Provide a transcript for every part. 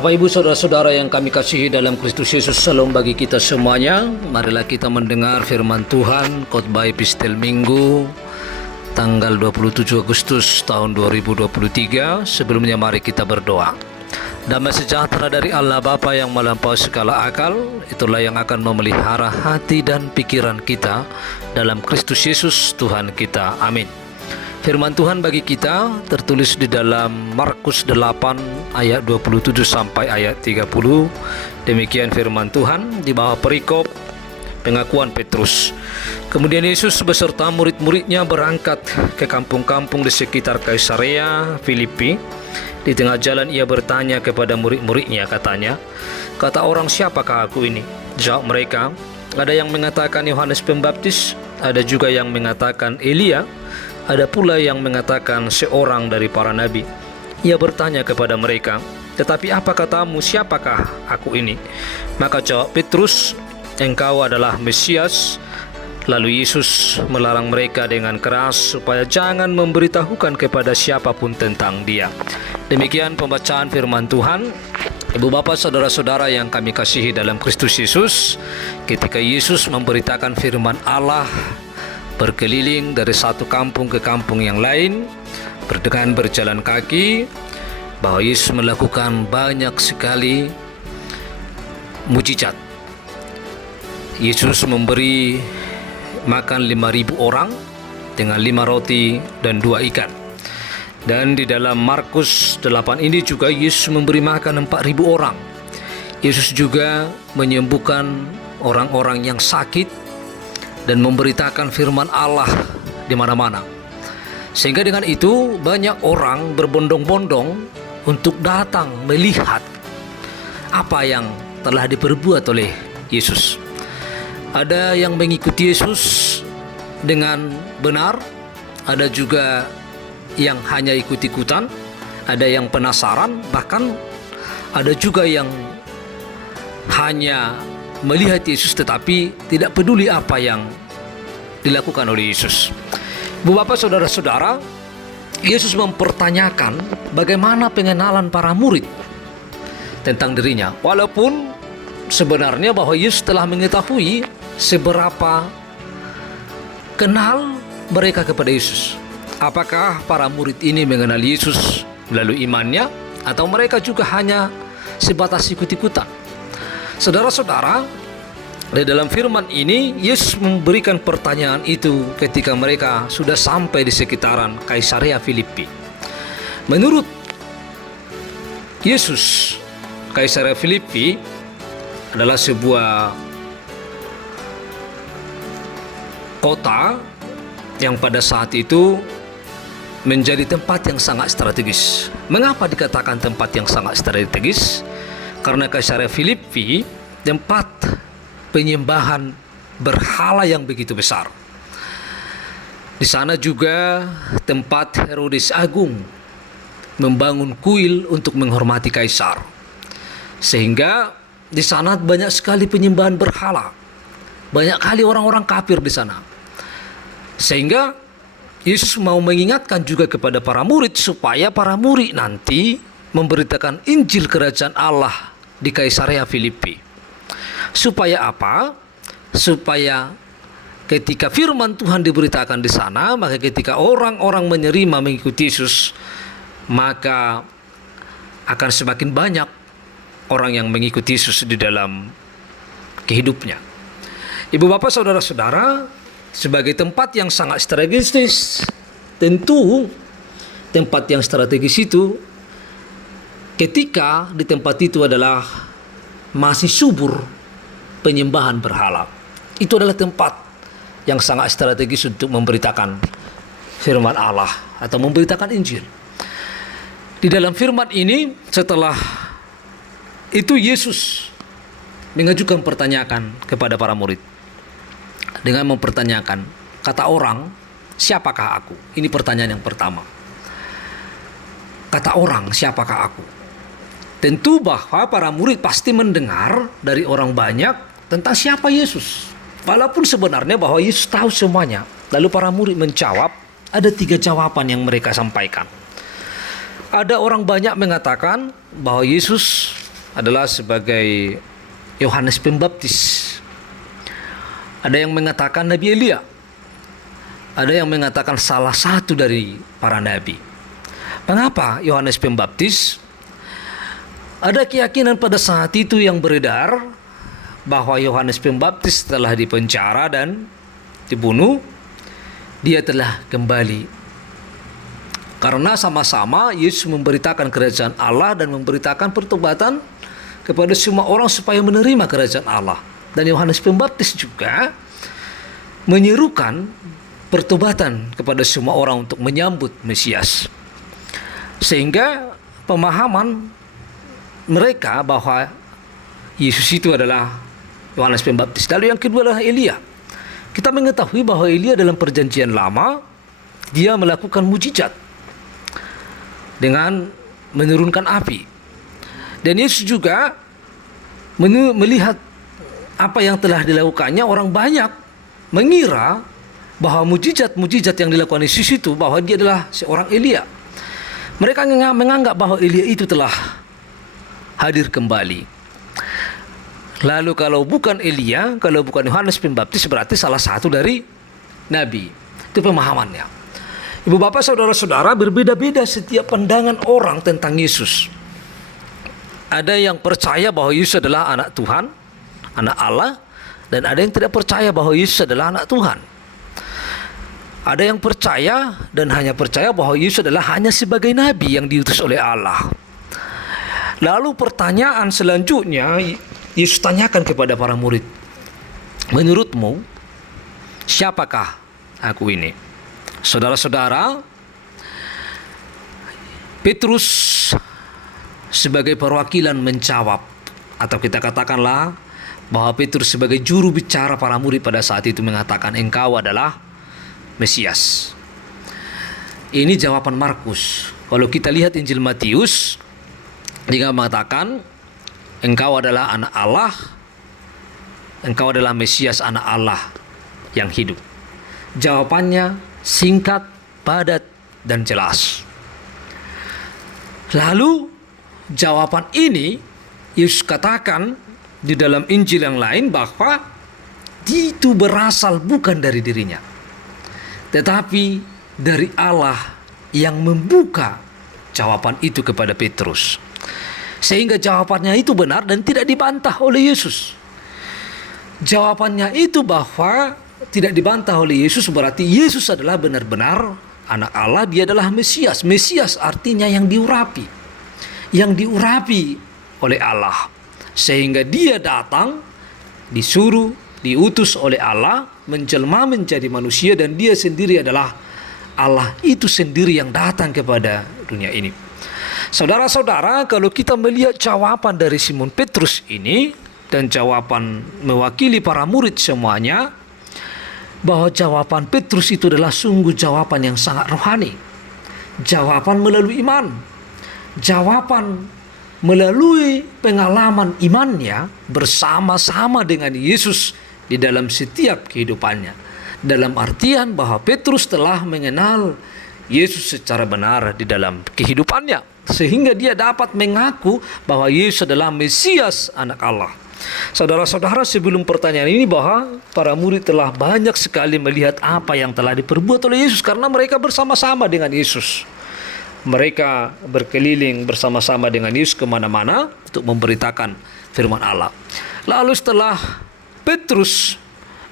Bapak Ibu Saudara-saudara yang kami kasihi dalam Kristus Yesus, salam bagi kita semuanya. Marilah kita mendengar firman Tuhan khotbah epistel Minggu tanggal 27 Agustus tahun 2023. Sebelumnya mari kita berdoa. Damai sejahtera dari Allah Bapa yang melampaui segala akal, itulah yang akan memelihara hati dan pikiran kita dalam Kristus Yesus Tuhan kita. Amin. Firman Tuhan bagi kita tertulis di dalam Markus 8 ayat 27 sampai ayat 30. Demikian firman Tuhan di bawah perikop pengakuan Petrus. Kemudian Yesus beserta murid-muridnya berangkat ke kampung-kampung di sekitar Kaisarea Filipi. Di tengah jalan ia bertanya kepada murid-muridnya, katanya, "Kata orang, siapakah aku ini?" Jawab mereka, "Ada yang mengatakan Yohanes Pembaptis, ada juga yang mengatakan Elia, ada pula yang mengatakan seorang dari para nabi." Ia bertanya kepada mereka, "Tetapi apa katamu, siapakah aku ini?" Maka jawab Petrus, "Engkau adalah Mesias." Lalu Yesus melarang mereka dengan keras supaya jangan memberitahukan kepada siapapun tentang Dia. Demikian pembacaan firman Tuhan. Ibu bapak saudara-saudara yang kami kasihi dalam Kristus Yesus, ketika Yesus memberitakan firman Allah berkeliling dari satu kampung ke kampung yang lain dengan berjalan kaki, bahwa Yesus melakukan banyak sekali mujizat. Yesus memberi makan 5.000 orang dengan 5 roti dan 2 ikan. Dan di dalam Markus 8 ini juga Yesus memberi makan 4.000 orang. Yesus juga menyembuhkan orang-orang yang sakit dan memberitakan firman Allah di mana-mana. Sehingga dengan itu banyak orang berbondong-bondong untuk datang melihat apa yang telah diperbuat oleh Yesus. Ada yang mengikuti Yesus dengan benar, ada juga yang hanya ikut-ikutan, ada yang penasaran, bahkan ada juga yang hanya melihat Yesus tetapi tidak peduli apa yang dilakukan oleh Yesus. Bu Bapak saudara-saudara, Yesus mempertanyakan bagaimana pengenalan para murid tentang dirinya, walaupun sebenarnya bahwa Yesus telah mengetahui seberapa kenal mereka kepada Yesus. Apakah para murid ini mengenal Yesus melalui imannya, atau mereka juga hanya sebatas ikut-ikutan? Saudara-saudara, di dalam firman ini Yesus memberikan pertanyaan itu ketika mereka sudah sampai di sekitaran Kaisarea Filipi. Menurut Yesus, Kaisarea Filipi adalah sebuah kota yang pada saat itu menjadi tempat yang sangat strategis. Mengapa dikatakan tempat yang sangat strategis? Karena Kaisarea Filipi tempat penyembahan berhala yang begitu besar. Di sana juga tempat Herodes Agung membangun kuil untuk menghormati kaisar. Sehingga di sana banyak sekali penyembahan berhala. Banyak kali orang-orang kafir di sana. Sehingga Yesus mau mengingatkan juga kepada para murid supaya para murid nanti memberitakan Injil Kerajaan Allah di Kaisarea Filipi. Supaya apa? Supaya ketika firman Tuhan diberitakan di sana, maka ketika orang-orang menerima mengikuti Yesus, maka akan semakin banyak orang yang mengikuti Yesus di dalam kehidupnya. Ibu bapak saudara-saudara, sebagai tempat yang sangat strategis, tentu tempat yang strategis itu, ketika di tempat itu adalah masih subur penyembahan berhala, itu adalah tempat yang sangat strategis untuk memberitakan firman Allah atau memberitakan Injil. Di dalam firman ini, setelah itu Yesus mengajukan pertanyaan kepada para murid dengan mempertanyakan, "Kata orang, siapakah aku?" Ini pertanyaan yang pertama. Kata orang, siapakah aku? Tentu bahwa para murid pasti mendengar dari orang banyak tentang siapa Yesus. Walaupun sebenarnya bahwa Yesus tahu semuanya. Lalu para murid menjawab, ada 3 jawaban yang mereka sampaikan. Ada orang banyak mengatakan bahwa Yesus adalah sebagai Yohanes Pembaptis. Ada yang mengatakan Nabi Elia. Ada yang mengatakan salah satu dari para nabi. Mengapa Yohanes Pembaptis? Ada keyakinan pada saat itu yang beredar bahwa Yohanes Pembaptis telah dipenjara dan dibunuh. Dia telah kembali. Karena sama-sama Yesus memberitakan kerajaan Allah dan memberitakan pertobatan kepada semua orang supaya menerima kerajaan Allah. Dan Yohanes Pembaptis juga menyerukan pertobatan kepada semua orang untuk menyambut Mesias. Sehingga pemahaman mereka bahwa Yesus itu adalah Yohanes Pembaptis. Lalu yang kedua adalah Elia. Kita mengetahui bahwa Elia dalam perjanjian lama, dia melakukan mujizat dengan menurunkan api. Dan Yesus juga melihat apa yang telah dilakukannya. Orang banyak mengira bahwa mujizat-mujizat yang dilakukan Yesus itu bahwa dia adalah seorang Elia. Mereka menganggap bahwa Elia itu telah hadir kembali. Lalu kalau bukan Elia, kalau bukan Yohanes Pembaptis, berarti salah satu dari nabi. Itu pemahamannya. Ibu bapak saudara-saudara, berbeda-beda setiap pandangan orang tentang Yesus. Ada yang percaya bahwa Yesus adalah anak Tuhan, anak Allah, dan ada yang tidak percaya bahwa Yesus adalah anak Tuhan. Ada yang percaya dan hanya percaya bahwa Yesus adalah hanya sebagai nabi yang diutus oleh Allah. Lalu pertanyaan selanjutnya Yesus tanyakan kepada para murid, menurutmu siapakah aku ini? Saudara-saudara, Petrus sebagai perwakilan menjawab, atau kita katakanlah bahwa Petrus sebagai juru bicara para murid pada saat itu mengatakan, engkau adalah Mesias. Ini jawaban Markus. Kalau kita lihat Injil Matius, dia mengatakan engkau adalah anak Allah, engkau adalah Mesias, anak Allah yang hidup. Jawabannya singkat, padat, dan jelas. Lalu jawaban ini Yesus katakan di dalam Injil yang lain bahwa itu berasal bukan dari dirinya, tetapi dari Allah yang membuka jawaban itu kepada Petrus. Sehingga jawabannya itu benar dan tidak dibantah oleh Yesus. Jawabannya itu bahwa tidak dibantah oleh Yesus, berarti Yesus adalah benar-benar anak Allah, dia adalah Mesias. Mesias artinya yang diurapi. Yang diurapi oleh Allah. Sehingga dia datang, disuruh, diutus oleh Allah, menjelma menjadi manusia, dan dia sendiri adalah Allah itu sendiri yang datang kepada dunia ini. Saudara-saudara, kalau kita melihat jawaban dari Simon Petrus ini, dan jawaban mewakili para murid semuanya, bahwa jawaban Petrus itu adalah sungguh jawaban yang sangat rohani. Jawaban melalui iman. Jawaban melalui pengalaman imannya bersama-sama dengan Yesus di dalam setiap kehidupannya. Dalam artian bahwa Petrus telah mengenal Yesus secara benar di dalam kehidupannya. Sehingga dia dapat mengaku bahwa Yesus adalah Mesias, anak Allah. Saudara-saudara, sebelum pertanyaan ini bahwa para murid telah banyak sekali melihat apa yang telah diperbuat oleh Yesus karena mereka bersama-sama dengan Yesus. Mereka berkeliling bersama-sama dengan Yesus kemana-mana untuk memberitakan firman Allah. Lalu setelah Petrus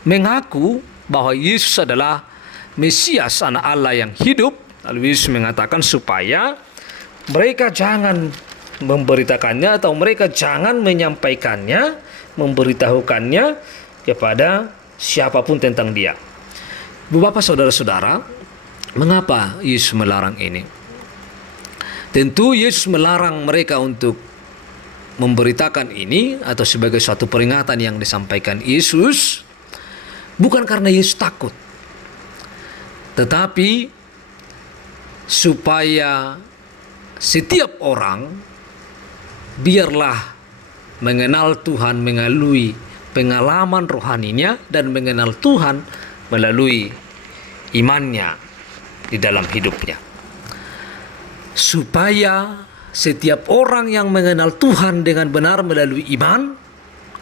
mengaku bahwa Yesus adalah Mesias, anak Allah yang hidup, lalu Yesus mengatakan supaya mereka jangan memberitakannya atau mereka jangan menyampaikannya, memberitahukannya kepada siapapun tentang dia. Bapak saudara-saudara, mengapa Yesus melarang ini? Tentu Yesus melarang mereka untuk memberitakan ini atau sebagai suatu peringatan yang disampaikan Yesus, bukan karena Yesus takut, tetapi supaya setiap orang biarlah mengenal Tuhan melalui pengalaman rohaninya dan mengenal Tuhan melalui imannya di dalam hidupnya. Supaya setiap orang yang mengenal Tuhan dengan benar melalui iman,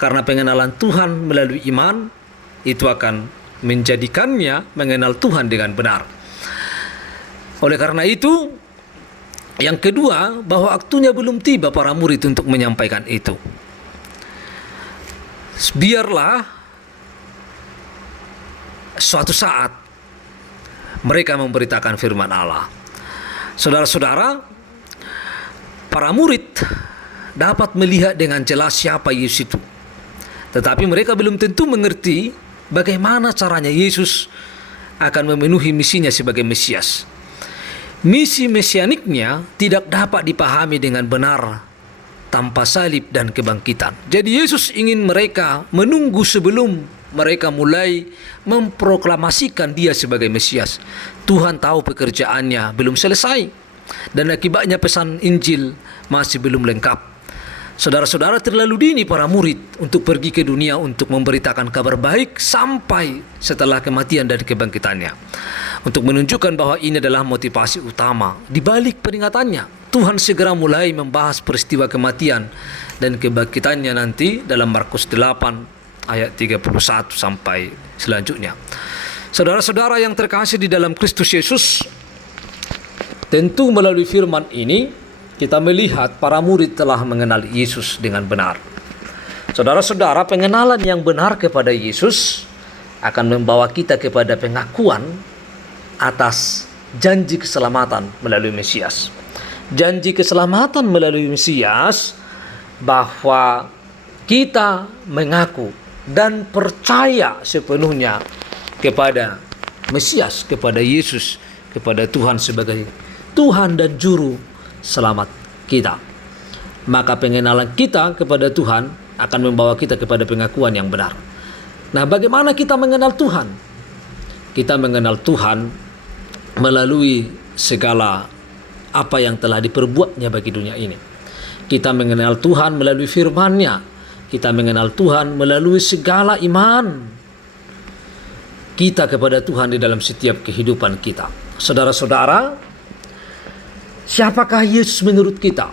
karena pengenalan Tuhan melalui iman itu akan menjadikannya mengenal Tuhan dengan benar. Oleh karena itu, yang kedua, bahwa waktunya belum tiba para murid untuk menyampaikan itu. Biarlah suatu saat mereka memberitakan firman Allah. Saudara-saudara, para murid dapat melihat dengan jelas siapa Yesus itu. Tetapi mereka belum tentu mengerti bagaimana caranya Yesus akan memenuhi misinya sebagai Mesias. Misi mesianiknya tidak dapat dipahami dengan benar tanpa salib dan kebangkitan. Jadi Yesus ingin mereka menunggu sebelum mereka mulai memproklamasikan dia sebagai Mesias. Tuhan tahu pekerjaannya belum selesai dan akibatnya pesan Injil masih belum lengkap. Saudara-saudara, terlalu dini para murid untuk pergi ke dunia untuk memberitakan kabar baik sampai setelah kematian dan kebangkitannya. Untuk menunjukkan bahwa ini adalah motivasi utama di balik peringatannya, Tuhan segera mulai membahas peristiwa kematian dan kebangkitannya nanti dalam Markus 8 ayat 31 sampai selanjutnya. Saudara-saudara yang terkasih di dalam Kristus Yesus, tentu melalui firman ini kita melihat para murid telah mengenal Yesus dengan benar. Saudara-saudara, pengenalan yang benar kepada Yesus akan membawa kita kepada pengakuan atas janji keselamatan melalui Mesias. Janji keselamatan melalui Mesias bahwa kita mengaku dan percaya sepenuhnya kepada Mesias, kepada Yesus, kepada Tuhan sebagai Tuhan dan Juru Selamat kita. Maka pengenalan kita kepada Tuhan akan membawa kita kepada pengakuan yang benar. Nah, bagaimana kita mengenal Tuhan? Kita mengenal Tuhan melalui segala apa yang telah diperbuatnya bagi dunia ini. Kita mengenal Tuhan melalui firman-Nya. Kita mengenal Tuhan melalui segala iman kita kepada Tuhan di dalam setiap kehidupan kita. Saudara-saudara, siapakah Yesus menurut kita?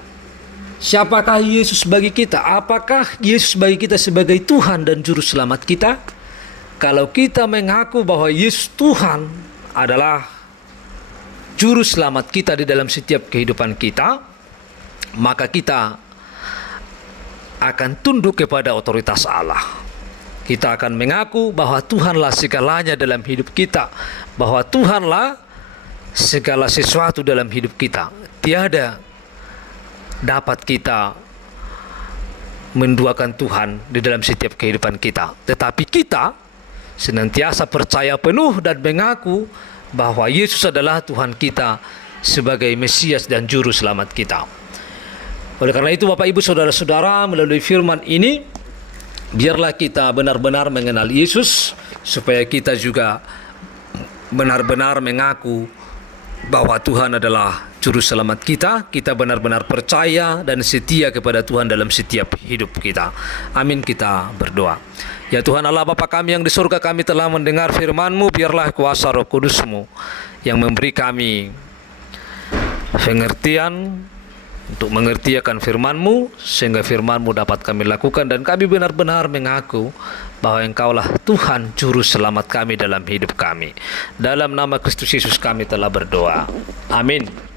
Siapakah Yesus bagi kita? Apakah Yesus bagi kita sebagai Tuhan dan Juru Selamat kita? Kalau kita mengaku bahwa Yesus Tuhan adalah Juru Selamat kita di dalam setiap kehidupan kita, maka kita akan tunduk kepada otoritas Allah. Kita akan mengaku bahwa Tuhanlah segalanya dalam hidup kita, bahwa Tuhanlah segala sesuatu dalam hidup kita. Tiada dapat kita menduakan Tuhan di dalam setiap kehidupan kita. Tetapi kita senantiasa percaya penuh dan mengaku bahwa Yesus adalah Tuhan kita sebagai Mesias dan Juru Selamat kita. Oleh karena itu, Bapak Ibu Saudara-saudara, melalui firman ini, biarlah kita benar-benar mengenal Yesus, supaya kita juga benar-benar mengaku bahwa Tuhan adalah Juru Selamat kita. Kita benar-benar percaya dan setia kepada Tuhan dalam setiap hidup kita. Amin, kita berdoa. Ya Tuhan Allah Bapa kami yang di surga, kami telah mendengar firman-Mu. Biarlah kuasa Roh Kudus-Mu yang memberi kami pengertian untuk mengerti akan firman-Mu, sehingga firman-Mu dapat kami lakukan dan kami benar-benar mengaku bahwa Engkaulah Tuhan Juru Selamat kami dalam hidup kami. Dalam nama Kristus Yesus kami telah berdoa. Amin.